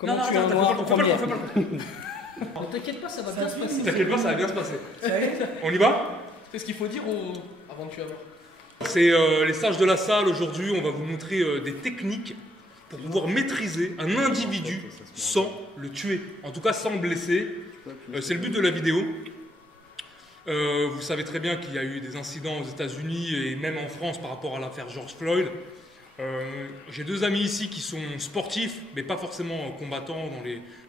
Comment non, tu es un noir en première. Ne t'inquiète pas, ça va bien se passer. T'inquiète pas, ça va bien se passer. On y va? Qu'est-ce qu'il faut dire avant de tuer avant? C'est les sages de la salle. Aujourd'hui, on va vous montrer des techniques pour pouvoir maîtriser un individu sans le tuer. En tout cas, sans le blesser. C'est le but de la vidéo. Vous savez très bien qu'il y a eu des incidents aux États-Unis et même en France par rapport à l'affaire George Floyd. J'ai deux amis ici qui sont sportifs, mais pas forcément combattants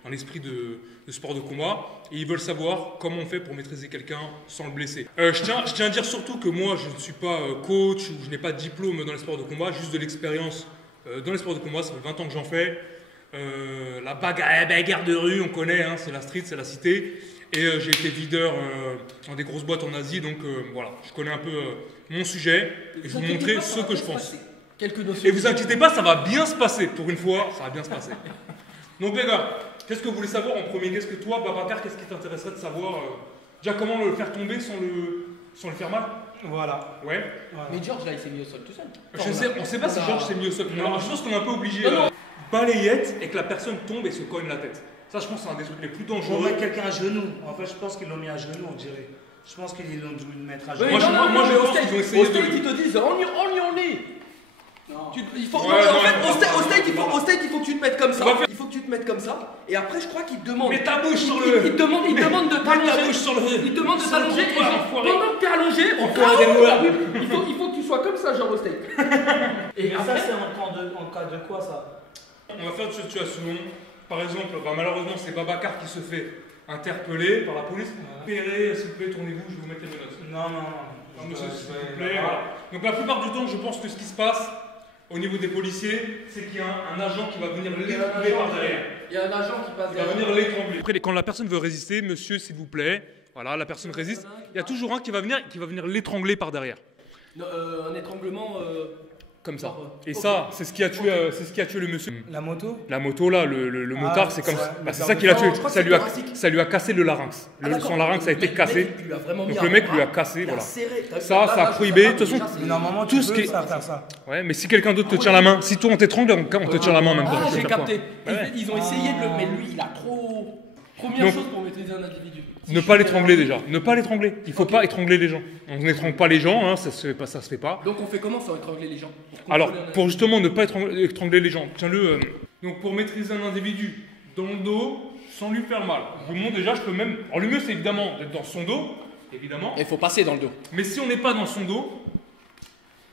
dans l'esprit de sport de combat. Et ils veulent savoir comment on fait pour maîtriser quelqu'un sans le blesser. Je tiens à dire surtout que moi, je ne suis pas coach ou je n'ai pas de diplôme dans les sports de combat, juste de l'expérience dans les sports de combat. Ça fait 20 ans que j'en fais. La bagarre de rue, on connaît, hein, c'est la street, c'est la cité. Et j'ai été videur dans des grosses boîtes en Asie, donc voilà, je connais un peu mon sujet et je vais vous montrer ce que je pense. Et vous inquiétez pas, ça va bien se passer. Pour une fois, ça va bien se passer. Donc les gars, qu'est-ce que vous voulez savoir en premier? Qu'est-ce que toi, Babacar, qu'est-ce qui t'intéresserait de savoir déjà comment le faire tomber sans le faire mal? Voilà. Ouais. Voilà. Mais George, là, il s'est mis au sol tout seul. On sait pas si George s'est mis au sol. Alors, je pense qu'on est un peu obligé. Balayette et que la personne tombe et se cogne la tête. Ça, je pense que c'est un des trucs les plus dangereux. Pour mettre quelqu'un à genoux. En fait, je pense qu'ils l'ont mis à genoux, on dirait. Je pense qu'ils l'ont dû le mettre à genoux. Moi, je pense qu'ils ont essayé de... ils te disent on est. Il faut, Ouais, en non, fait, non, au state, il faut que tu te mettes comme ça. Il faut que tu te mettes comme ça. Et après, je crois qu'il te demande. Mets ta bouche sur le... Il te demande de t'allonger. Mets ta bouche sur le... Il te demande de sur le t'allonger. trottoir, enfoiré. Pendant que t'es allongé, il faut que tu sois comme ça, genre au state. Et ça, c'est en cas de quoi, ça? On va faire une situation. Par exemple, malheureusement, c'est Babacar qui se fait interpeller par la police. Pérez, s'il vous plaît, tournez-vous, je vais vous mettre les menottes. Non. Monsieur, s'il vous plaît. Voilà. Donc la plupart du temps, je pense que ce qui se passe au niveau des policiers, c'est qu'il y a un agent qui va venir l'étrangler par derrière. Il y a un agent qui passe Il va venir l'étrangler. Après, quand la personne veut résister, monsieur, s'il vous plaît, voilà, la personne résiste. Il y a toujours un qui va venir l'étrangler par derrière. Un étranglement. Comme ça. Et ça, c'est ce qui a tué le monsieur. La moto? La moto là, le motard, c'est comme ça. Bah, c'est ça qui l'a tué. que Ça lui a cassé le larynx. Son larynx a été cassé. Donc le mec lui a cassé, voilà. Ça a prohibé. De toute façon, Normalement, tout ce qui est... faire ça. Ouais, mais si quelqu'un d'autre te tient la main, si toi on t'étrangle, on te tient la main en même temps. J'ai capté. Ouais. Ils ont essayé de le. Mais lui, il a trop. Première chose pour maîtriser un individu. Ne pas l'étrangler déjà. Ne pas l'étrangler. Il faut pas étrangler les gens. On n'étrangle pas les gens, hein, ça se fait pas. Donc on fait comment sans étrangler les gens? Alors, pour justement ne pas étrangler les gens, tiens-le. Donc pour maîtriser un individu dans le dos, sans lui faire mal. Je vous montre déjà, je peux même... Alors le mieux c'est évidemment d'être dans son dos, évidemment. Il faut passer dans le dos. Mais si on n'est pas dans son dos,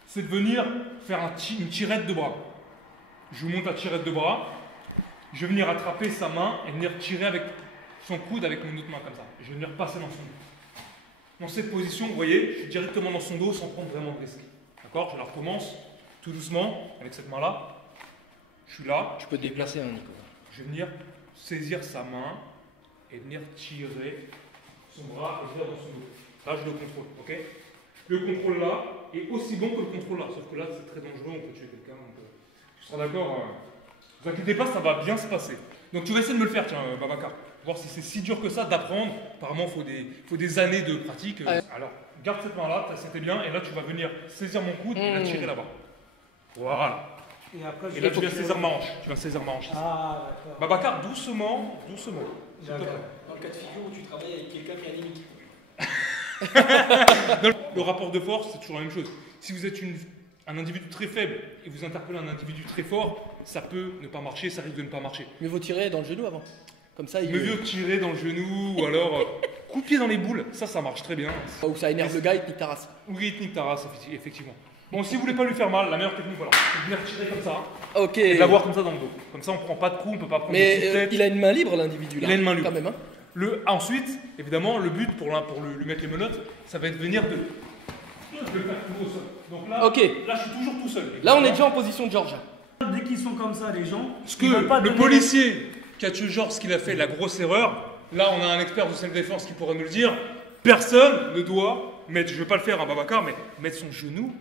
c'est de venir faire une tirette de bras. Je vous montre la tirette de bras. Je vais venir attraper sa main et venir tirer avec son coude avec mon autre main comme ça. Je vais venir passer dans son dos. Dans cette position, vous voyez, je suis directement dans son dos sans prendre vraiment de risque. D'accord? Je la recommence tout doucement avec cette main-là. Je suis là. Tu peux te déplacer, hein, Nicolas. Je vais venir saisir sa main et venir tirer son bras et venir dans son dos. Là, je le contrôle. Ok? Le contrôle là est aussi bon que le contrôle là. Sauf que là, c'est très dangereux, on peut tuer quelqu'un. Tu seras d'accord? Ne vous inquiétez pas, ça va bien se passer. Donc tu vas essayer de me le faire, tiens, Babacar. Voir si c'est si dur que ça d'apprendre. Apparemment, il faut des années de pratique. Alors, garde cette main-là, c'était bien. Et là, tu vas venir saisir mon coude et la tirer là-bas. Voilà. Et après, Et là, tu viens saisir ma hanche. Tu vas saisir ma hanche. Ah, d'accord. Babacar, doucement. S'il te plaît. Dans le cas de figure où tu travailles avec quelqu'un qui a limite. Le rapport de force, c'est toujours la même chose. Si vous êtes un individu très faible et vous interpellez un individu très fort, ça peut ne pas marcher, ça risque de ne pas marcher. Mais vous tirez dans le genou avant. Comme ça, il. Mieux vaut tirer dans le genou ou alors coup de pied dans les boules, ça marche très bien. Ou ça énerve le gars, il te nique ta race. Oui, il te nique ta race, effectivement. Bon, si vous voulez pas lui faire mal, la meilleure technique, voilà, c'est de venir tirer comme ça. Ok. Et de l'avoir comme ça dans le dos. Comme ça, on prend pas de coups, on peut pas prendre de coups de Mais tête. il a une main libre, l'individu là. Il a une main libre. Quand même, hein. Ensuite, évidemment, le but pour lui mettre les menottes, ça va être de venir de le faire tomber au sol. Donc là, là, je suis toujours tout seul. Là, on est déjà en position de George. Dès qu'ils sont comme ça, les gens, Ce que le policier qui a tué Georges, qu'il a fait la grosse erreur, là, on a un expert de self-défense qui pourra nous le dire. Personne ne doit mettre, je ne vais pas le faire à Babacar, mais mettre son genou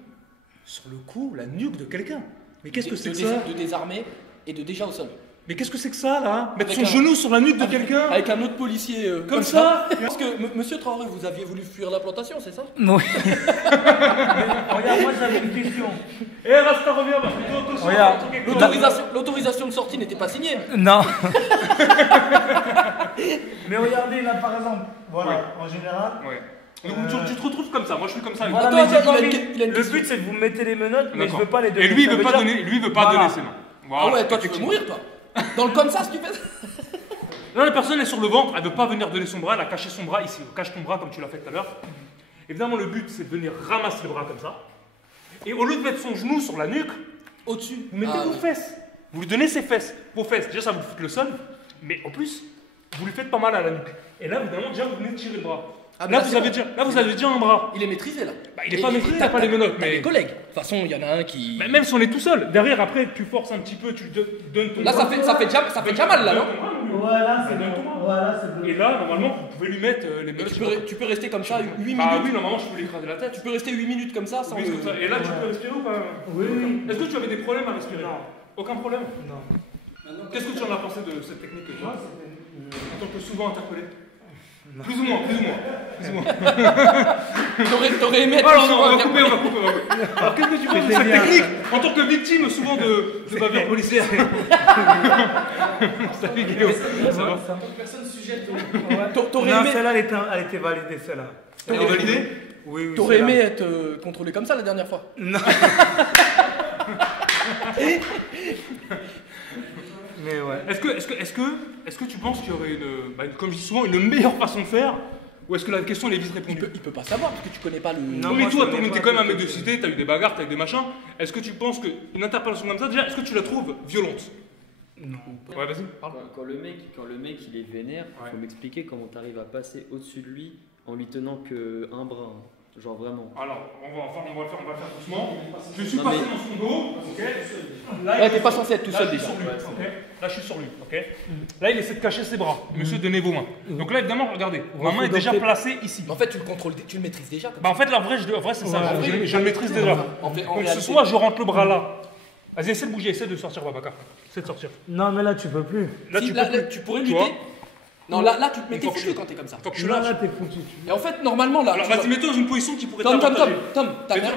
sur le cou, la nuque de quelqu'un. Mais qu'est-ce que c'est que ça? De désarmer et de déjà au sol. Mais qu'est-ce que c'est que ça là? Mettre Avec son genou sur la nuque de quelqu'un? Avec un autre policier Comme ça. Parce que, monsieur Traoré, vous aviez voulu fuir la plantation, c'est ça? Oui. Regarde, moi j'avais une question. Eh, Rasta, reviens, parce que toi, attention, Regarde. attends quelque chose. L'autorisation de sortie n'était pas signée. Non. Mais regardez là par exemple, voilà, en général. Ouais. Donc tu te retrouves comme ça, moi je suis comme ça. Voilà, Attends, mais attends, j'ai pas il a envie- une- il a une le question. but c'est que vous mettez les menottes, mais je D'accord. veux pas les donner. Et lui, il Ça veut pas dire- donner, lui, il veut pas Voilà. donner ses mains. Voilà, Ah ouais, toi tu veux effectivement. mourir, toi. Dans le comme ça, si tu fais. Là, la personne est sur le ventre, elle veut pas venir donner son bras, elle a caché son bras ici. Cache ton bras comme tu l'as fait tout à l'heure. Évidemment, le but c'est de venir ramasser le bras comme ça. Et au lieu de mettre son genou sur la nuque, Au-dessus. vous mettez vos fesses. Vous lui donnez ses fesses. Vos fesses, déjà ça vous fout le sol, mais en plus, vous lui faites pas mal à la nuque. Et là, évidemment, déjà vous venez de tirer le bras. Ah, mais là, là, vous c'est avez bon. déjà, là, vous avez déjà un bras. Il est maîtrisé là. Bah, il est pas maîtrisé, il a pas les menottes. T'as Mais des collègues. De toute façon, il y en a un qui. mais même si on est tout seul, derrière, après, tu forces un petit peu, tu donnes ton Là, bras. ça fait déjà mal là, non? Voilà, c'est bon. Voilà, c'est bon. Et là, normalement, vous pouvez lui mettre les Et menottes. tu peux rester comme ça 8 minutes. Bah oui, normalement, je peux lui écraser la tête. Tu peux rester 8 minutes comme ça sans. Oui, c'est comme ça. Et là, tu peux respirer ou pas? Oui, oui. Est-ce que tu avais des problèmes à respirer? Non. Aucun problème? Non. Qu'est-ce que tu en as pensé de cette technique toi, en tant que souvent interpellé? Plus ou moins, plus ou moins. T'aurais aimé être. Alors non, on va couper, on va couper. Alors qu'est-ce que tu penses de cette bien. technique en tant que victime souvent de bavures policières? Salut Guillaume. Ça va? Personne sujette. Ouais. T'aurais Non, aimé. celle-là, elle était validée, celle-là. Elle est validée? Oui, oui. T'aurais celle-là. aimé être contrôlé comme ça la dernière fois. Non. Mais ouais. Est-ce que tu penses qu'il y aurait comme je dis souvent, une meilleure façon de faire? Ou est-ce que la question elle est vite répondue? Il peut pas savoir parce que tu connais pas le. Non. mais moi, toi, je connais t'es pas quand même un le mec de truc. cité, t'as eu des bagarres, t'as eu des machins. Est-ce que tu penses qu'une interpellation comme ça, déjà, est-ce que tu la trouves violente? Non. Ouais, vas-y, parle. Quand le mec il est vénère, il Ouais. faut m'expliquer comment tu arrives à passer au-dessus de lui en lui tenant que un bras. Genre vraiment. Alors, on va faire doucement. Je suis Non, passé mais- dans son dos, ok. Là, Ouais, t'es pas censé être tout là, seul je suis déjà. sur lui, ok. Là, je suis sur lui, ok. Là, il essaie de cacher ses bras. Monsieur, donnez vos mains. Donc là, évidemment, regardez, ma main est déjà placée ici. Mais en fait, tu le contrôles, tu le maîtrises déjà. Bah, en fait, la vraie, c'est ça. Ouais. Je le maîtrise déjà. En Donc, ce réalité. soit je rentre le bras là. Vas-y, essaie de bouger, essaie de sortir, Babacar. Essaie de sortir. Non, mais là, tu peux plus. Là, Si, tu peux plus. tu pourrais Tu lutter. vois Non, là, tu te Une mettais fois que foutu je- quand t'es comme ça. Faut que je Là, lâche. t'es foutu. Et en fait, normalement, là. Alors, tu vas-y, dois- mets-toi dans une position qui pourrait Tom, t'avantager.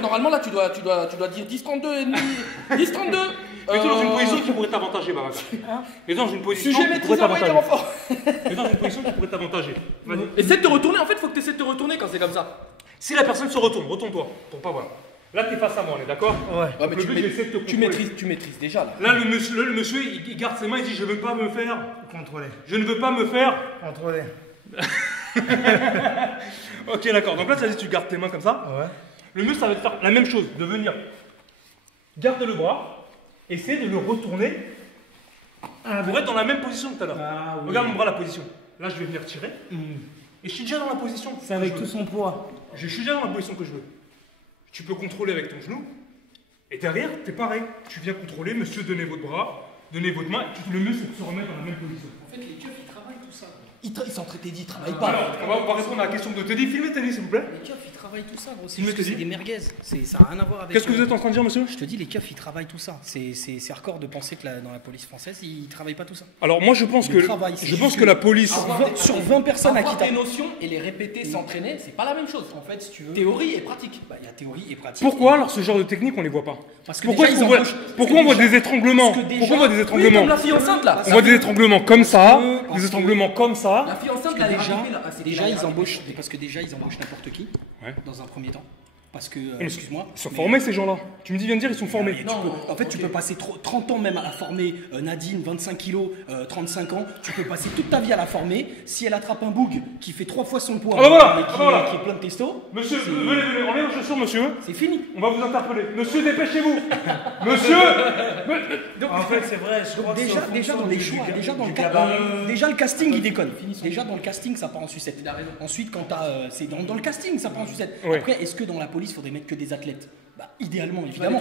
normalement là tu dois dire 10-32 et demi. 10-32. Mets-toi dans une position qui pourrait t'avantager, Babacar. Mets-toi dans une position Sujet qui pourrait maîtrisé, envoyé t'avantager. renfort. Mets-toi dans une position qui pourrait t'avantager. Vas-y. Essaie de te retourner, en fait, faut que tu essaies de te retourner quand c'est comme ça. Si la personne se retourne, retourne-toi. Pour pas voir. Là, t'es face à moi, on est d'accord? Ouais. Ouais, mais Le but, j'essaie de te tu maîtrises déjà là. Là, le monsieur, il garde ses mains, il dit je veux pas me faire. Contrôler. Je ne veux pas me faire. Contrôler. Ok, d'accord. Donc là, ça dit tu gardes tes mains comme ça. Ouais. Le mieux, ça va te faire la même chose, de venir. Garde le bras, essaie de le retourner pour être dans la même position que tout à l'heure. Ah, oui. Regarde mon bras, la position. Là, je vais venir tirer. Hmm. Et je suis déjà dans la position. C'est que avec je tout veux. son poids. Je suis déjà dans la position que je veux. Tu peux contrôler avec ton genou. Et derrière, t'es pareil. Tu viens contrôler, monsieur, donnez votre bras, donnez votre main. Le mieux, c'est de se remettre dans la même position. En fait, les keufs ils travaillent tout ça. Ils s'entraînent, ils travaillent Alors, pas. on va répondre à la question de Teddy. Filmez Teddy, s'il vous plaît. Les keufs ils travaillent tout ça, gros. C'est Il me juste que dit- c'est des merguez. Ça n'a rien à voir avec. Qu'est-ce que vous êtes en train de dire, monsieur? Je te dis, les keufs ils travaillent tout ça. C'est hardcore de penser que dans la police française ils travaillent pas tout ça. Alors, moi, je pense Le que, travail, c'est je pense juste que la police. Sur 20 personnes à Avoir qui des t'as. notions et les répéter, s'entraîner, c'est pas la même chose. En fait, si tu veux. Théorie et pratique. Bah, il y a théorie et pratique. Pourquoi alors ce genre de technique on les voit pas? Parce que Pourquoi déjà, est-ce qu'on ils voit, embauchent- pourquoi on voit déjà- des étranglements? parce que déjà- Pourquoi on voit des Oui, étranglements? comme la fille enceinte là. On voit des étranglements comme ça, parce des étranglements comme La ça. fille enceinte Parce là, que elle est déjà, rattrapée, là. Ah, c'est déjà la- ils embauchent, parce que déjà ils embauchent n'importe qui, Ouais. dans un premier temps. Parce que, Mais excuse-moi. Ils sont mais- formés ces gens-là. Tu me dis, viens de dire, ils sont formés. Et en fait, tu peux passer 30 ans même à la former. Nadine, 25 kilos, 35 ans. Tu peux passer toute ta vie à la former. Si elle attrape un boug qui fait 3 fois son poids, Ah bah voilà, mais ah bah voilà. qui est plein de testo, Monsieur, venez, enlevez vos chaussures, monsieur. c'est fini. On va vous interpeller. Monsieur, dépêchez-vous. Monsieur. En fait, c'est vrai. Je crois que c'est en Déjà fonction dans les du- choix, du- déjà dans du le gabarit. déjà le casting il déconne. Déjà dans le casting ça part en sucette. Ensuite quand c'est dans le casting ça part en sucette. Ouais. Après est-ce que dans la police faudrait mettre que des athlètes? Bah idéalement évidemment.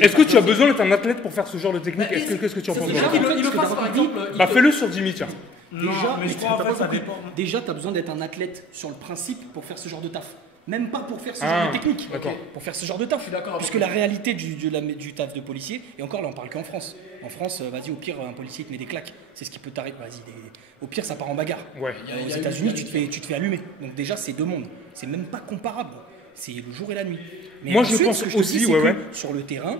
Est-ce que tu as besoin d'être un athlète pour faire ce genre de technique? Qu'est-ce que tu en penses? Déjà, Valentin il le fasse par exemple. Bah fais-le sur Jimmy, tiens. Non, mais je crois en fait, ça dépend. Déjà, tu as besoin d'être un athlète sur le principe pour faire ce genre de taf. Même pas pour faire ce genre de technique. D'accord. Pour faire ce genre de taf. Je suis d'accord avec Puisque toi. la réalité du taf de policier, et encore là on parle qu'en France. En France, vas-y, au pire, un policier te met des claques. C'est ce qui peut t'arriver. Vas-y, au pire, ça part en bagarre. Ouais. Aux États-Unis, tu te fais allumer. Donc déjà, c'est deux mondes. C'est même pas comparable. C'est le jour et la nuit. Mais Moi, je ensuite, pense ce que je te aussi, dis, c'est ouais, que ouais. sur le terrain,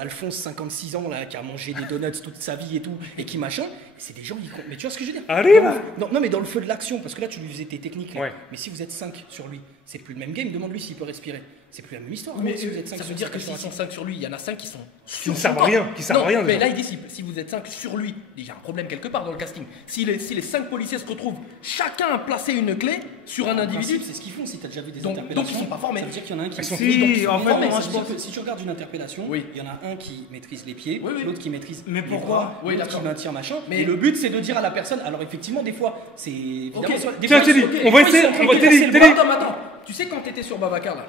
Alphonse, 56 ans, là, qui a mangé des donuts toute sa vie et tout, et qui machin, c'est des gens qui comptent. Mais tu vois ce que je veux dire? Arrive. Non, mais dans le feu de l'action, parce que là, tu lui faisais tes techniques. Là. Ouais. Mais si vous êtes 5 sur lui, c'est plus le même game. Demande-lui s'il peut respirer. C'est plus la même histoire. Mais si vous êtes 5 ça veut sur dire que sur s'ils sont 5 sur lui, il y en a 5 qui sont Qui ne servent à rien, qui servent à rien, Mais déjà. là, il dit si vous êtes 5 sur lui, il y a un problème quelque part dans le casting. Si les 5 policiers se retrouvent, chacun a placé une clé sur un individu. C'est ce qu'ils font. Si tu as déjà vu des Donc interpellations, ils sont pas formés. Ça veut dire qu'il y en a un qui sont- Si, donc, ils sont en fait, formés. moi, Ça je veut dire pense- que si tu regardes une interpellation, Oui. il y en a un qui maîtrise les pieds, Oui, oui. l'autre qui maîtrise Mais les pourquoi bras, Oui, l'autre d'accord. qui maintient machin. Mais- Mais le but, c'est de dire à la personne. Alors effectivement, des fois, c'est évidemment. Ok. des Tiens, fois, Teddy, ok, on va des fois, essayer- ils sont on va- très Teddy, cassés le Teddy. bras. Attends. Tu sais, quand t'étais sur Babacar là,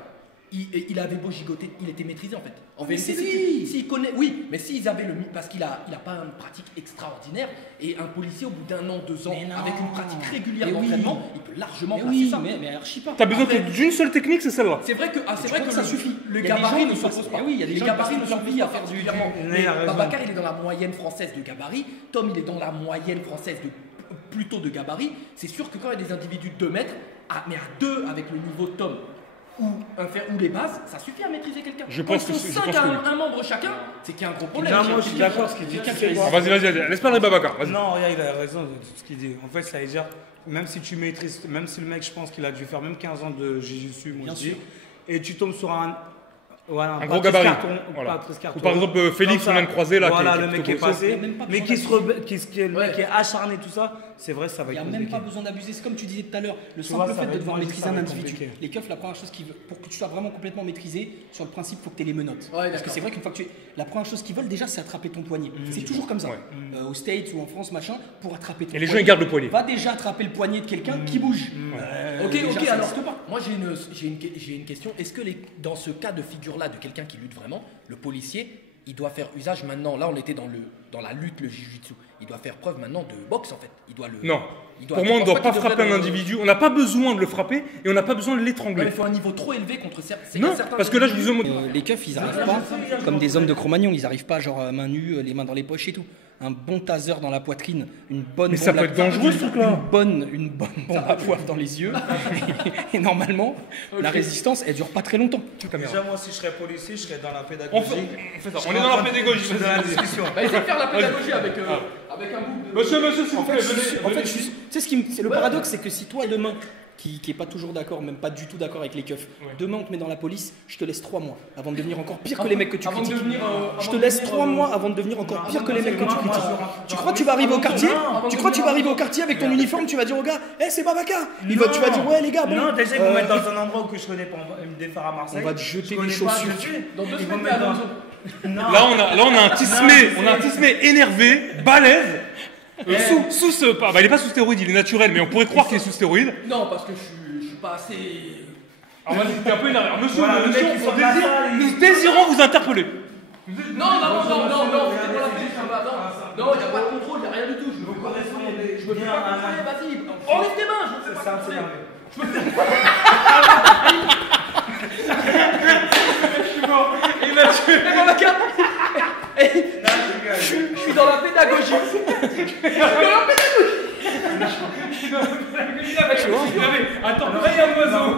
il avait beau gigoter, il était maîtrisé en fait. En Mais vérité, c'est lui. s'il connaît, oui, mais s'ils avaient parce qu'il a pas une pratique extraordinaire et un policier au bout d'1 an, 2 ans, Mais non. avec une pratique régulière Mais oui. d'entraînement, il peut largement Mais placer oui, ça. mais archi pas. T'as besoin que Après- d'une seule technique, c'est celle-là. C'est vrai que, c'est Tu vrai crois que que ça suffit. Le Il y a des gabarit gens ne qui s'oppose passent- pas. Eh oui, il y a des Les gens qui gabarits passent ne leur s'opposent vie pas à faire du- particulièrement. du- Mais il a raison. Babacar, il est dans la moyenne française de gabarit. Tom, il est dans la moyenne française plutôt de gabarit. C'est sûr que quand il y a des individus de 2 mètres, mais à 2 avec le niveau de Tom ou les bases, ça suffit à maîtriser quelqu'un. Je Quand pense ils que sont je 5 pense à que oui. un membre chacun, c'est qu'il y a un gros problème. Non, moi je suis d'accord, ce qu'il dit. Tu sais quoi Ah, vas-y, laisse parler Babacar. Vas-y. Non, regarde, il a raison de tout ce qu'il dit. En fait, ça veut dire, même si tu maîtrises, même si le mec, je pense qu'il a dû faire même 15 ans de Jiu-Jitsu, moi Bien je dis, sûr. et tu tombes sur un Un gros gabarit. Voilà. Ou par exemple, Félix, on vient de croiser là. Voilà, qui est le mec plutôt qui est costaud. Il y passé, a même pas mais besoin qui se d'abuser. rebelle, le mec qui est acharné, tout ça, c'est vrai, ça va Il n'y être a même compliqué. pas besoin d'abuser. C'est comme tu disais tout à l'heure. Le Tu vois, simple ça fait va de être- devoir moi, je maîtriser dis, ça un va être individu. compliqué. Les keufs, la première chose qu'ils veulent, pour que tu sois vraiment complètement maîtrisé, sur le principe, il faut que tu aies les menottes. Ouais, Parce que d'accord. c'est vrai qu'une fois que tu es. La première chose qu'ils veulent déjà, c'est attraper ton poignet. C'est toujours comme ça. Ouais. Aux States ou en France, machin, pour attraper ton Et les gens, poignet. ils gardent le poignet. Va déjà attraper le poignet de quelqu'un qui bouge. Ok, Déjà, ok, ça alors, n'existe pas. moi j'ai une question. Est-ce que dans ce cas de figure-là, de quelqu'un qui lutte vraiment, le policier, il doit faire usage maintenant, là on était dans la lutte, le jiu-jitsu, il doit faire preuve maintenant de boxe en fait. Il doit le. Non. il doit- Pour moi, on ne tu doit penses pas qu'il frapper devrait un individu. On n'a pas besoin de le frapper et on n'a pas besoin de Ouais, l'étrangler. il faut un niveau trop élevé contre certains. Non, parce que là, je vous ai montré. Les keufs, ils arrivent pas comme des hommes de Cro-Magnon. Ils arrivent pas genre main nue, les mains dans les poches et tout. Un bon taser dans la poitrine, une bonne. Mais ça bombe peut à- être dangereux, ce truc-là. Une bonne bombe à poivre dans les yeux. Et normalement, la résistance, elle dure pas très longtemps. Déjà, moi, si je serais policier, je serais dans la On pédagogie. fait ça. On est dans la pédagogie. Je suis dans la discussion. Bah, essaye de faire la pédagogie avec un Ah. bout de. Monsieur, s'il vous En plaît, fait, venez. tu sais ce qui c'est le paradoxe, c'est que si toi, demain, qui est pas toujours d'accord, même pas du tout d'accord avec les keufs, demain on te met dans la police, je te laisse 3 mois avant de devenir encore pire que les mecs que tu Avant de critiques. devenir, Je te laisse 3 mois avant de devenir encore pire que les mecs que tu critiques. Tu crois que tu vas arriver au quartier Tu crois que tu vas arriver au quartier avec ton uniforme, tu vas dire au gars, c'est Babacar. Tu vas dire, ouais les gars, bon. Non, déjà, ils vont mettre dans un endroit que je connais pas. On va me défaire à Marseille. On va te jeter Je connais des pas, chaussures. je sais. Dans 2 Ils vont semaines, mettre t'es à la dans- maison. Non. Là, on a un Tismé énervé, balèze. Sous ce. Bah, il est pas sous stéroïde, il est naturel, mais on pourrait croire qu'il est sous stéroïde. Non, parce que je suis pas assez. Alors, vas-y, t'es un peu énervé. Alors, monsieur, Voilà, le monsieur, mec, il sort de la salle, nous désirons vous interpeller. Non, c'était pas la police, ça va, non, il n'y a pas de contrôle, il n'y a rien du tout. Je me fais pas contrôler, vas-y. Enlève tes mains, je me fais pas contrôler. Il a tué. Je suis dans la pédagogie. Attends, paye un oiseau.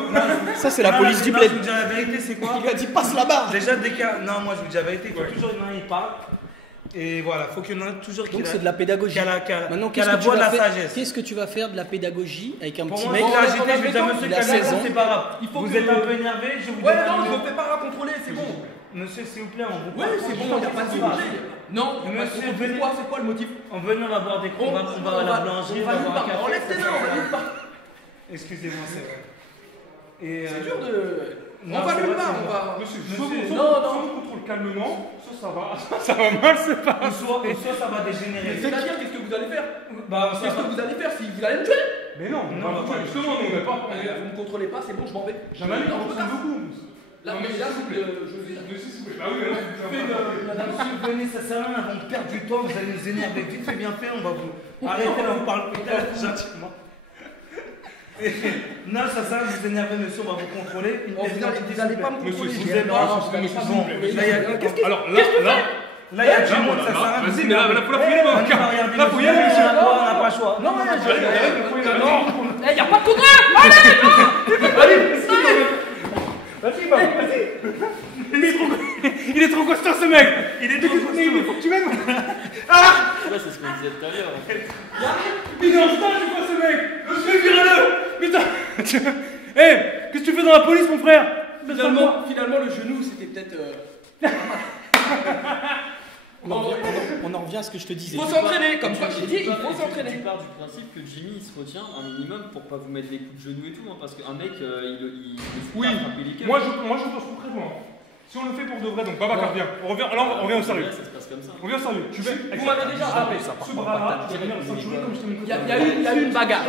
Ça, c'est la Non, police du non, bled. Je vous dis la vérité, c'est quoi Il a dit passe la barre. Déjà, dès qu'il y a. Non, moi, je vous dis la vérité, il faut toujours qu'il y en ait un, il parle. Et voilà, faut qu'il y en ait un toujours qui Donc c'est de la pédagogie. Maintenant, qui a qu'est-ce la que tu voix de vas la faire sagesse. Qu'est-ce que tu vas faire de la pédagogie avec un Pour petit moi, mec mec, là, on j'étais, je lui dis à a monsieur il a 16 ans. c'est pas grave. Il faut Vous que- êtes un peu énervé, je vous Ouais, donne non, un je numéro. me fais pas contrôler, c'est bon. Monsieur, s'il vous plaît, on vous Ouais, c'est bon, il n'y a pas de sujet. Non, Monsieur, pourquoi, c'est quoi le motif? En venant à boire des combats, on va à la boulangerie, on va boire un café. Enlève tes mains, on va nulle part. Excusez-moi, c'est vrai. Et C'est dur de. non, On va c'est nulle vrai, part, c'est on vrai. va. Monsieur, Monsieur, non, soit on contrôle calmement, ça va. Ça va mal, c'est pas. Soit ça va dégénérer. C'est-à-dire, qu'est-ce que vous allez faire? Bah, ça Qu'est-ce va. que vous allez faire si vous allez me tuer? Mais non, Non, justement, nous, on n'est pas. Vous me contrôlez pas, c'est bon, je m'en vais. J'en ai Non, je me casse. beaucoup. Là, mais là, je vais. Bah oui, Monsieur, venez, ça sert à rien, avant de perdre du temps, vous allez nous énerver. Vite fait, bien fait, on va vous arrêter là, on parle peut-être gentiment. Non, ça sert à vous énerver, monsieur, on va vous contrôler. Vous n'allez pas me Monsieur, contrôler. s'il vous plaît, Bon, là, il y a... Alors Là, il y a du monde, ça sert à rien. Vas-y, mais là, faut la fouiller les mains. Là, faut y aller, monsieur. On n'a pas le choix. Non, Non. il n'y a pas de contrat. Allez, Vas-y, vas-y. Il est trop costaud, ce mec. Il est trop costaud. Il faut que tu m'aides. Ah, Ouais, c'est ce qu'on disait tout à l'heure. il est en stage, je crois, ce mec. Monsieur, virez-le. Putain. Hé, qu'est-ce que tu fais dans la police, mon frère? Finalement, le genou, c'était peut-être. On en revient à ce que je te disais. Il faut s'entraîner, comme toi, j'ai dit, il faut Tu s'entraîner. pars du principe que Jimmy il se retient un minimum pour pas vous mettre des coups de genoux et tout, hein, parce qu'un mec il Oui, moi je pense très loin. Si on le fait pour de vrai, donc Babacar, viens. On revient au sérieux. Ça se passe comme ça. On revient au sérieux. Tu veux Vous m'avez déjà rappelé. ce bras-là, tu vas venir le ceinturer comme je t'ai mis le Il y a eu une bagarre.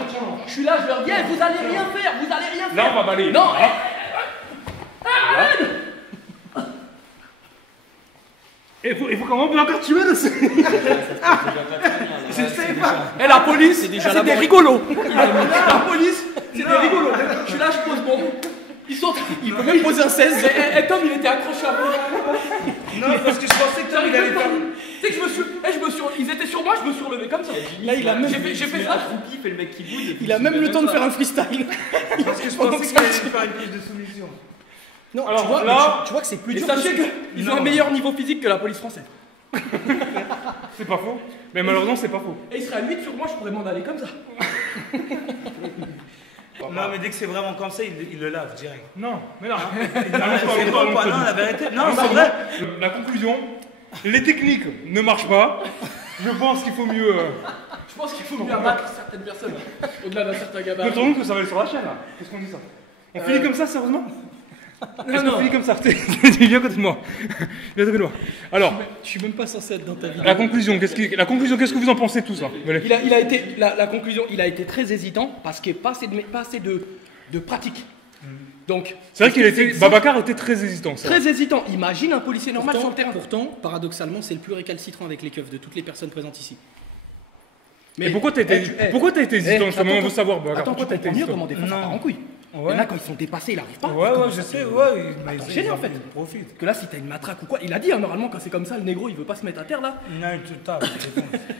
Je suis là, je leur dis, eh, vous allez rien faire, vous allez rien faire. Là, on va balayer. Non, Il faut comment Babacar tu m'aides aussi. je sais pas. Et la police, c'est des rigolos. La police, c'est des rigolos. Je suis là, je pose bon. Il peut même poser un 16. Et Tom, il était accroché à moi. Non, parce que je pensais que J'arrive il allait même pas. faire. Tu sais que ils étaient sur moi, je me suis relevé comme ça. Là, il a même, J'ai fait ça. Accroupi, fait le mec qui bouge. il a même le temps de faire un freestyle. Parce que je pensais qu'il allait faire une prise de soumission. Non, Alors, tu vois, là- tu vois que c'est plus Et dur. sachez qu'ils ont un meilleur niveau physique que la police française. C'est pas faux. Mais malheureusement, c'est pas faux. Et il serait à 8 sur moi, je pourrais m'en aller comme ça. Non, mais dès que c'est vraiment comme ça, il le lave direct. Non, mais non. C'est drôle, quoi. Non, la vérité. Non, c'est vrai. La conclusion, les techniques ne marchent pas. Je pense qu'il faut mieux. Je pense qu'il faut mieux abattre certaines personnes, au-delà d'un certain gabarit. Notons que ça va aller sur la chaîne là. Qu'est-ce qu'on dit ça? On finit comme ça, sérieusement? Est-ce qu'on finit comme ça? Viens à côté de moi. Viens à côté de moi. Alors, Je suis même pas censé être dans ta vidéo. la conclusion, qu'est-ce que vous en pensez tous là? Il a été, la conclusion, il a été très hésitant parce qu'il n'y a pas assez de pratique. Donc, C'est vrai qu'il était. Babacar était très hésitant. Ça. très hésitant. Imagine un policier normal sur le terrain. Pourtant, paradoxalement, c'est le plus récalcitrant avec les keufs de toutes les personnes présentes ici. Mais pourquoi t'as été hésitant justement? On veut savoir, Babacar. Attends, Pourquoi tu t'as été comprends mieux hésitant? comment des fois ça Non. part en couille. Ouais. Et là, quand ils sont dépassés, ils n'arrivent pas. Ouais, ouais, je sais, ouais. Mais T'es gêné, en fait. Il profite. Parce que là, si t'as une matraque ou quoi, il a dit, hein, normalement, quand c'est comme ça, le négro, il veut pas se mettre à terre, là. Non, il te tape.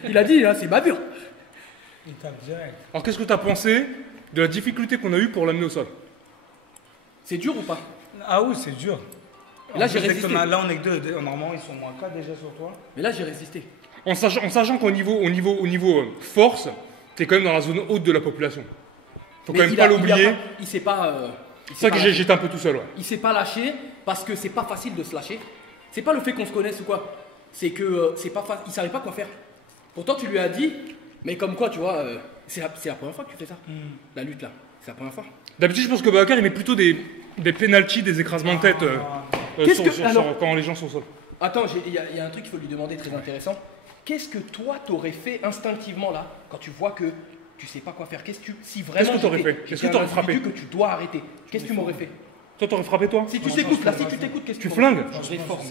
Il a dit, là, c'est bavure. Il tape direct. Alors qu'est-ce que t'as pensé de la difficulté qu'on a eue pour l'amener au sol? C'est dur ou pas? Ah oui, c'est dur. Et là, En j'ai plus, résisté. Là, on est que deux. Normalement, ils sont moins 4 déjà sur toi. Mais là, j'ai résisté. En sachant qu'au niveau force, t'es quand même dans la zone haute de la population. Faut quand Mais même pas l'oublier. Il s'est pas. C'est ça que j'étais un peu tout seul, ouais. Il s'est pas lâché parce que c'est pas facile de se lâcher. C'est pas le fait qu'on se connaisse ou quoi. C'est que c'est pas facile. Il savait pas quoi faire. Pourtant, tu lui as dit, mais comme quoi, tu vois, c'est la première fois que tu fais ça. La lutte là, c'est la première fois. D'habitude, je pense que Babacar il met plutôt des pénaltys, des écrasements de tête Qu'est-ce que- alors- quand les gens sont au sol. Attends, il y a un truc qu'il faut lui demander très intéressant. Qu'est-ce que toi t'aurais fait instinctivement là quand tu vois que tu sais pas quoi faire? Si vraiment que t'aurais j'étais- fait? Qu'est-ce j'étais que t'aurais un frappé? individu que tu dois arrêter? Qu'est-ce que tu m'aurais fait? Toi, t'aurais frappé, toi? Si tu t'écoutes là, si tu t'écoutes, qu'est-ce que Tu tu m'aurais flingues? fait? Je réforme.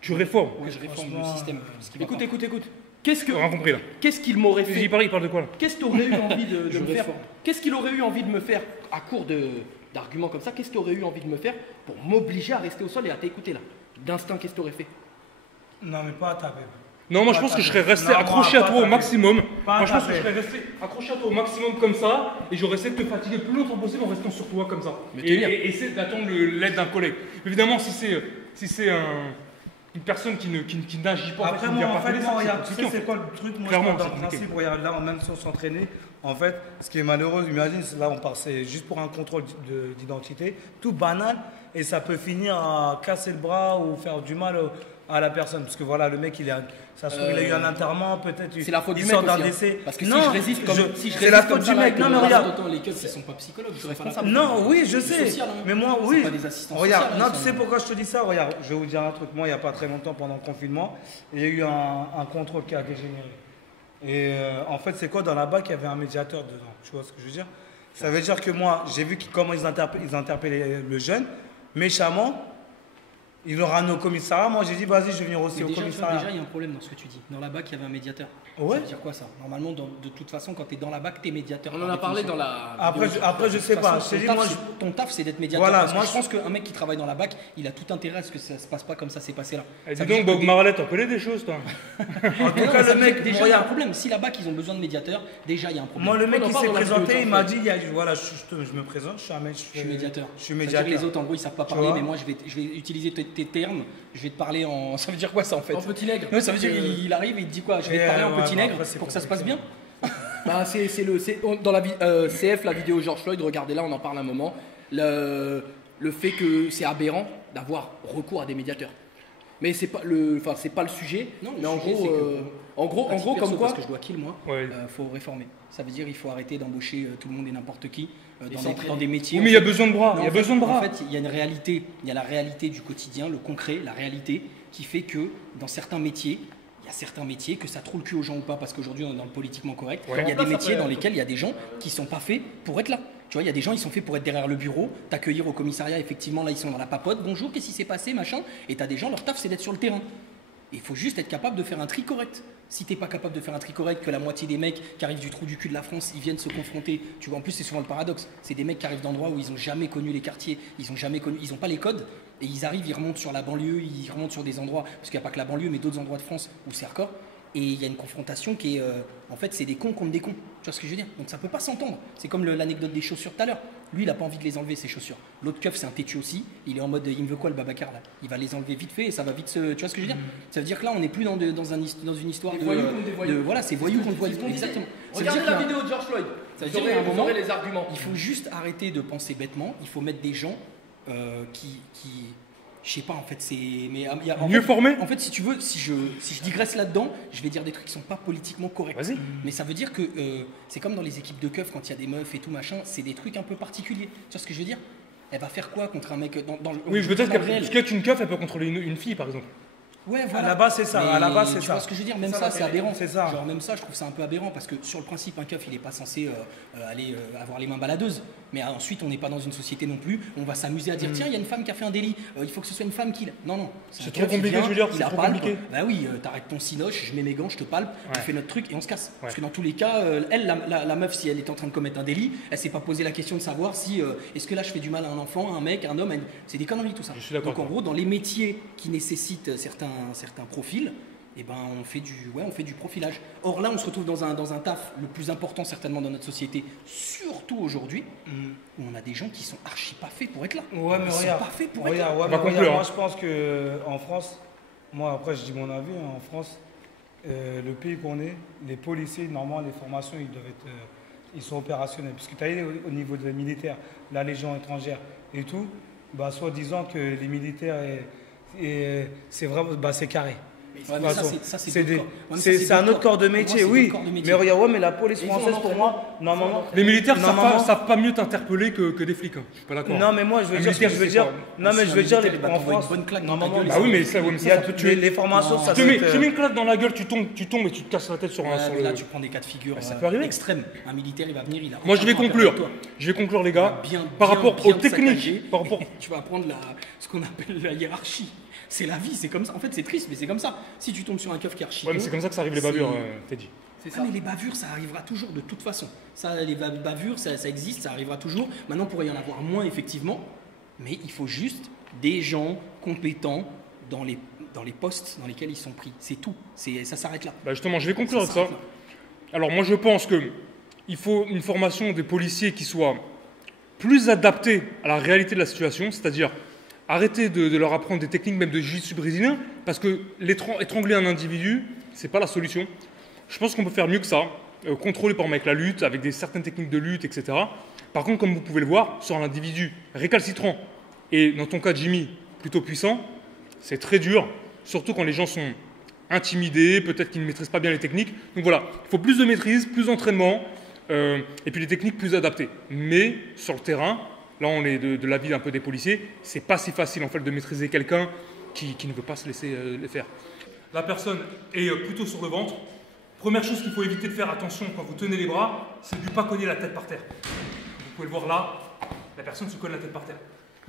Tu réformes. Que je réforme le Franchement, système. Ce qui va pas. Écoute. Qu'est-ce que T'as rien compris là. qu'est-ce qu'il m'aurait fait? Il parle de quoi là? Qu'est-ce que tu aurais eu envie de Je me faire? réforme. Qu'est-ce qu'il aurait eu envie de me faire à court d'arguments comme ça? Qu'est-ce que tu aurais eu envie de me faire pour m'obliger à rester au sol et à t'écouter là? D'instinct, qu'est-ce que tu aurais fait? Non, mais pas à taper. Non, moi je pense que je serais resté Non, accroché à pas toi au taper. maximum. Pas Moi je pense que je taper. serais resté accroché à toi au maximum comme ça et j'aurais essayé de te fatiguer le plus longtemps possible en restant sur toi comme ça. Mais Et tenir. essayer d'attendre l'aide d'un collègue. Évidemment, si c'est une personne qui n'agit pas, Après, qui ne moi, vient en pas fait, faire moi, ça, regarde, c'est tu sais, compliqué, c'est quoi le truc? Moi, Clairement, je pense dans c'est le compliqué. principe, regarde, là, même sans s'entraîner, en fait, ce qui est malheureux, imagine, là, on part, c'est juste pour un contrôle d'identité, tout banal, et ça peut finir à casser le bras ou faire du mal à la personne. Parce que voilà, le mec, il a eu un enterrement, peut-être. C'est la faute il du sort mec d'un aussi, hein. décès. Parce que Non, si je résiste comme c'est la faute du mec. Non, mais regarde. Attends, les keufs, ils sont pas psychologues, ils sont responsables. Non, oui, je sais. social, hein. Mais moi, C'est oui. pas des assistants Regarde, sociaux, non, ils tu sont- sais pourquoi je te dis ça? Regarde, je vais vous dire un truc. Moi, il n'y a pas très longtemps, pendant le confinement, il y a eu un contrôle qui a dégénéré. Et en fait, c'est quoi? Dans la BAC, il y avait un médiateur dedans. Tu vois ce que je veux dire? Ça veut dire que moi, j'ai vu comment ils interpellaient le jeune, méchamment. Ils l'ont ramené au commissariat. Moi, j'ai dit, vas-y, je vais venir aussi Mais au déjà, tu vois, commissariat. déjà, il y a un problème dans ce que tu dis. Dans la BAC, il y avait un médiateur. Ouais. Ça veut dire quoi ça? Normalement, de toute façon, quand tu es dans la BAC, tu es médiateur. On en a parlé dans la. Après, je sais pas. Je t'ai dit, moi, Ton taf, c'est d'être médiateur. Voilà, Parce moi, que je pense qu'un mec qui travaille dans la BAC, il a tout intérêt à ce que ça se passe pas comme ça s'est passé là. Eh, Ça dis veut donc, dire Bob que Marley, t'en connais des choses, toi. En tout Non, cas, ça le veut dire mec, que déjà, il y a un regarde. problème. Si la BAC, ils ont besoin de médiateurs, déjà, il y a un problème. Moi, le mec On en qui parle s'est dans la présenté, vidéo, il m'a dit, voilà, je me présente, je suis un mec. Je suis médiateur. Je suis Ça veut dire médiateur. que les autres, en gros, ils savent pas Tu parler, vois mais moi, je vais utiliser tes termes. Je vais te parler en. Ça veut dire quoi ça en fait? En petit nègre. Ouais, ça veut dire qu'il arrive et il te dit quoi? Je vais te parler en petit nègre après, c'est pour que ça se passe bien. Bah, dans la CF, la vidéo George Floyd, regardez là, on en parle un moment. Le fait que c'est aberrant d'avoir recours à des médiateurs. Mais c'est pas c'est pas le sujet. Non, mais en sujet, gros, c'est que- en gros, comme quoi. Parce que je dois kill moi. Ouais. Faut réformer. Ça veut dire il faut arrêter d'embaucher tout le monde et n'importe qui Et dans s'entraîner. des métiers. Oui, mais il y a besoin de bras. Non, Il y a en fait- besoin de bras. En fait, il y a une réalité. Il y a la réalité du quotidien, le concret, la réalité qui fait que dans certains métiers, il y a certains métiers que ça trouve le cul aux gens ou pas, parce qu'aujourd'hui on est dans le politiquement correct. Ouais. Il y a Ça des métiers peut- dans lesquels il y a des gens qui sont pas faits pour être là. Tu vois, il y a des gens, ils sont faits pour être derrière le bureau, t'accueillir au commissariat, effectivement, là ils sont dans la papote. Bonjour, qu'est-ce qui s'est passé, machin. Et t'as des gens, leur taf c'est d'être sur le terrain. Et il faut juste être capable de faire un tri correct. Si t'es pas capable de faire un tri correct, que la moitié des mecs qui arrivent du trou du cul de la France, ils viennent se confronter. Tu vois, en plus c'est souvent le paradoxe. C'est des mecs qui arrivent d'endroits où ils ont jamais connu les quartiers, ils ont pas les codes, et ils arrivent, ils remontent sur la banlieue, ils remontent sur des endroits, parce qu'il n'y a pas que la banlieue, mais d'autres endroits de France où c'est hardcore. Et il y a une confrontation qui est, en fait, c'est des cons contre des cons. Tu vois ce que je veux dire? Donc ça peut pas s'entendre. C'est comme l'anecdote des chaussures tout à l'heure. Lui, il a pas envie de les enlever, ses chaussures. L'autre keuf, c'est un têtu aussi. Il est en mode, il me veut quoi le Babacar là? Il va les enlever vite fait et ça va vite se. Tu vois ce que je veux dire? Ça veut dire que là, on n'est plus dans une histoire Des de. voyous contre des voyous. Voilà, c'est voyous contre C'est voyous. ce qu'on disait. Exactement. Ça veut Regardez dire la qu'il y a- vidéo de George Floyd. Ça veut Vous dire qu'à un aurez, vous moment, aurez les arguments. il faut juste arrêter de penser bêtement. Il faut mettre des gens qui je sais pas en fait, c'est. Mais en Mieux fait, formés. En fait, si tu veux, si je digresse là-dedans, je vais dire des trucs qui sont pas politiquement corrects. Vas-y. Mais ça veut dire que c'est comme dans les équipes de keufs quand il y a des meufs et tout machin, c'est des trucs un peu particuliers. Tu vois ce que je veux dire? Elle va faire quoi contre un mec dans le. Oui, je veux dire dans le réel. qu'une keuf, elle peut contrôler une fille, par exemple. Ouais, À voilà. la base, c'est ça. À la Mais base, c'est tu ça. vois ce que je veux dire? Même Ça, ça, la c'est télé, aberrant. c'est ça. Genre, même ça, je trouve ça un peu aberrant parce que sur le principe, un keuf, il est pas censé aller avoir les mains baladeuses. Mais ensuite, on n'est pas dans une société non plus. On va s'amuser à dire tiens, il y a une femme qui a fait un délit. Il faut que ce soit une femme qui. Non, non. C'est un trop keuf, il compliqué, vient, je veux dire, il c'est a trop palpe. compliqué. Bah oui, t'arrêtes ton cinoche, je mets mes gants, je te palpe, on Ouais. fait notre truc et on se casse. Parce Ouais. que dans tous les cas, elle, la meuf, si elle est en train de commettre un délit, elle s'est pas posé la question de savoir si est-ce que là je fais du mal à un enfant, à un mec, à un homme. C'est des conneries tout ça. Je suis d'accord Donc en avec gros, dans les métiers qui nécessitent certains profils, eh ben, on fait du profilage. Or là, on se retrouve dans un taf le plus important certainement dans notre société, surtout aujourd'hui, où on a des gens qui sont archi pas faits pour être là. Ouais, mais Ils sont regarde. pas faits pour être là. Regarde, ouais, On va mais conclure, regarde, moi hein. je pense que en France, moi après je dis mon avis, hein, en France, le pays qu'on est, les policiers, normalement les formations ils doivent être, ils sont opérationnels. Puisque tu as vu au niveau des militaires, la Légion étrangère et tout, bah, soi-disant que les militaires, c'est vraiment, bah, c'est carré. Ouais, mais ça, c'est d'autres corps. Ouais, mais ça, c'est un d'autres autre corps de Pour moi, métier, c'est oui. d'autres corps de métier. Mais regarde, ouais, mais la police Mais ils ont française un pour moi, normalement. Les militaires Normalement- savent pas mieux t'interpeller que des flics. Hein. Je suis pas d'accord. Non, mais moi je veux Un dire ce que militaire, je veux c'est dire. quoi Non, mais Si je un veux dire, militaire, il va en t'envoyer France, une bonne claque dans ta normalement, gueule, Bah oui, mais ça, il y a les formations, Non, ça Tu doit mets, être, tu mets une claque dans la gueule, tu tombes et tu te casses la tête sur un. Ouais, sur mais le- là, tu prends des cas de figure ça peut arriver. extrêmes. Un militaire, il va venir, il a. Moi, je vais aucun conclure. rapport avec toi. Je vais conclure, les gars. Bien- Par bien- rapport bien aux techniques, saccagé. par rapport. Tu vas apprendre ce qu'on appelle la hiérarchie. C'est la vie, c'est comme ça. En fait, c'est triste, mais c'est comme ça. Si tu tombes sur un keuf qui est archi. Ouais, mais c'est comme ça que ça arrive les bavures, t'as dit. C'est Ah, ça. mais les bavures, ça arrivera toujours de toute façon. Ça, les bavures, ça existe, ça arrivera toujours. Maintenant, pourrait y en avoir moins, effectivement. Mais il faut juste des gens compétents dans les postes dans lesquels ils sont pris. C'est tout. Ça s'arrête là. Bah justement, je vais conclure avec ça. s'arrête là. Alors moi je pense qu'il faut une formation des policiers qui soit plus adaptée à la réalité de la situation, c'est-à-dire arrêter de leur apprendre des techniques même de jiu-jitsu brésilien, parce que étrangler un individu, c'est pas la solution. Je pense qu'on peut faire mieux que ça, contrôler par exemple avec la lutte, avec certaines techniques de lutte, etc. Par contre, comme vous pouvez le voir, sur un individu récalcitrant, et dans ton cas Jimmy, plutôt puissant, c'est très dur, surtout quand les gens sont intimidés, peut-être qu'ils ne maîtrisent pas bien les techniques. Donc voilà, il faut plus de maîtrise, plus d'entraînement, et puis des techniques plus adaptées. Mais sur le terrain, là on est de l'avis un peu des policiers, c'est pas si facile en fait de maîtriser quelqu'un qui ne veut pas se laisser les faire. La personne est plutôt sur le ventre. Première chose qu'il faut éviter de faire attention quand vous tenez les bras, c'est de ne pas cogner la tête par terre. Vous pouvez le voir là, la personne se cogne la tête par terre.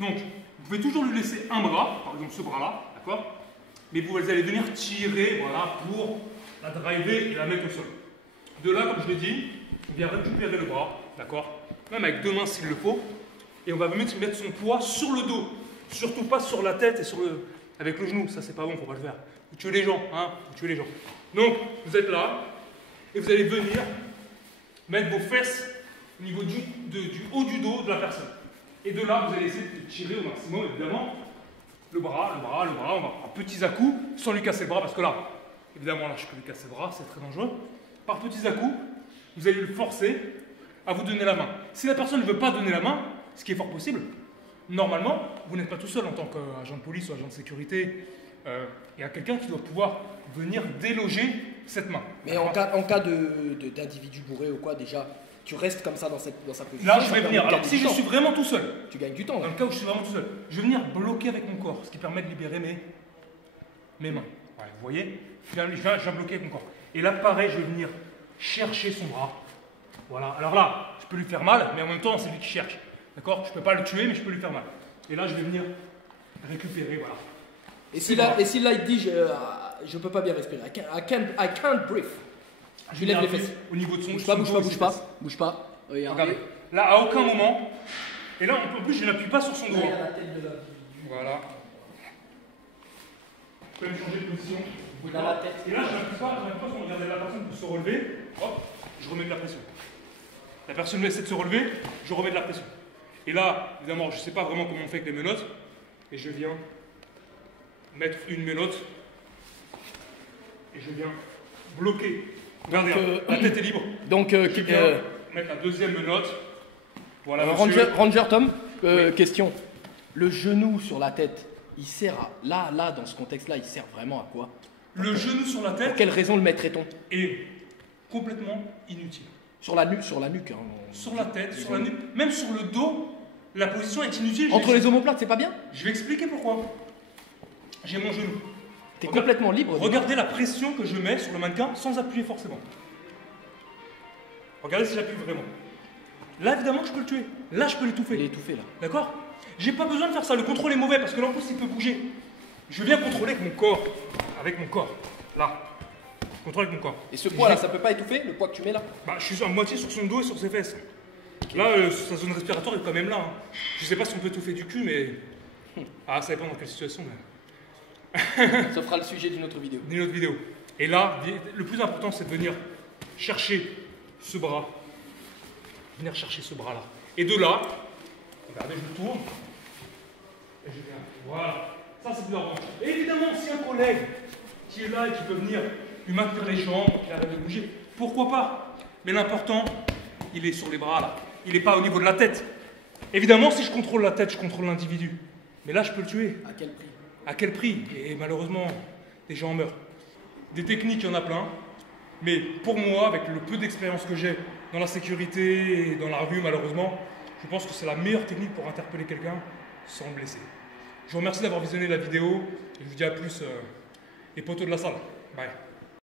Donc, vous pouvez toujours lui laisser un bras, par exemple ce bras-là, d'accord? Mais vous allez venir tirer, voilà, pour la driver et la mettre au sol. De là, comme je l'ai dit, on vient récupérer le bras, d'accord? Même avec 2 mains s'il le faut. Et on va mettre son poids sur le dos. Surtout pas sur la tête et avec le genou. Ça, c'est pas bon, faut pas le faire. Vous tuez les gens, hein? Vous tuez les gens. Donc, vous êtes là et vous allez venir mettre vos fesses au niveau du haut du dos de la personne. Et de là, vous allez essayer de tirer au maximum, évidemment, le bras, on va prendre petits à-coups, sans lui casser le bras, parce que là, évidemment, là, je peux lui casser le bras, c'est très dangereux. Par petits à-coups, vous allez le forcer à vous donner la main. Si la personne ne veut pas donner la main, ce qui est fort possible, normalement, vous n'êtes pas tout seul en tant qu'agent de police ou agent de sécurité. Il y a quelqu'un qui doit pouvoir venir déloger cette main. Mais en cas d'individu bourré ou quoi, déjà, tu restes comme ça dans sa position. Là, je vais venir. Alors, si je suis vraiment tout seul, tu gagnes du temps. Dans le cas où je suis vraiment tout seul, je vais venir bloquer avec mon corps, ce qui permet de libérer mes mains. Ouais, vous voyez, je viens bloquer avec mon corps. Et là, pareil, je vais venir chercher son bras. Voilà. Alors là, je peux lui faire mal, mais en même temps, c'est lui qui cherche. D'accord? Je ne peux pas le tuer, mais je peux lui faire mal. Et là, je vais venir récupérer, voilà. Et si là, il te dit, je peux pas bien respirer, I can't breathe. Je lève les fesses. Au niveau de son Bouge pas. Regardez. Là, à aucun moment. Et là, en plus, je n'appuie pas sur son dos. Voilà. Vous pouvez me changer de position. Et là, je n'appuie pas sur mon regardez la personne pour se relever. Hop, je remets de la pression. La personne essaie de se relever, je remets de la pression. Et là, évidemment, je ne sais pas vraiment comment on fait avec les menottes. Et je viens mettre une menotte. Et je viens bloquer. Regardez, la tête est libre. Donc, je viens mettre la deuxième menotte. Voilà, Ranger Tom, oui. question. Le genou sur la tête, il sert à. Là, dans ce contexte-là, il sert vraiment à quoi? Le genou sur la tête. Pour quelle raison le mettrait-on? Est complètement inutile. Sur la nuque. Hein, sur la tête, sur la nuque, même sur le dos, la position est inutile. Entre les omoplates, c'est pas bien? Je vais expliquer pourquoi. J'ai mon genou. T'es complètement libre. Regardez la pression que je mets sur le mannequin sans appuyer forcément. Regardez si j'appuie vraiment. Là, évidemment, je peux le tuer. Là, je peux l'étouffer. Il est étouffé, là. D'accord? J'ai pas besoin de faire ça. Le contrôle est mauvais parce que là, en plus, il peut bouger. Je viens contrôler avec mon corps. Avec mon corps. Là. Je contrôle avec mon corps. Et ce poids-là, ça peut pas étouffer, le poids que tu mets là? Bah, je suis à moitié sur son dos et sur ses fesses. Okay. Là, sa zone respiratoire est quand même là. Hein. Je sais pas si on peut étouffer du cul, mais. Ah, ça dépend dans quelle situation. Mais... Ça fera le sujet d'une autre vidéo. D'une autre vidéo. Et là, le plus important, c'est de venir chercher ce bras. Venir chercher ce bras-là. Et de là, regardez, je tourne. Et je viens. Voilà. Ça, c'est plus important. Et évidemment, si un collègue qui est là et qui peut venir lui maintenir les jambes, qui arrive à bouger, pourquoi pas? Mais l'important, il est sur les bras là. Il n'est pas au niveau de la tête. Évidemment, si je contrôle la tête, je contrôle l'individu. Mais là, je peux le tuer. À quel prix? À quel prix? Et malheureusement, des gens meurent. Des techniques, il y en a plein. Mais pour moi, avec le peu d'expérience que j'ai dans la sécurité et dans la rue, malheureusement, je pense que c'est la meilleure technique pour interpeller quelqu'un sans le blesser. Je vous remercie d'avoir visionné la vidéo et je vous dis à plus les poteaux de la salle. Bye.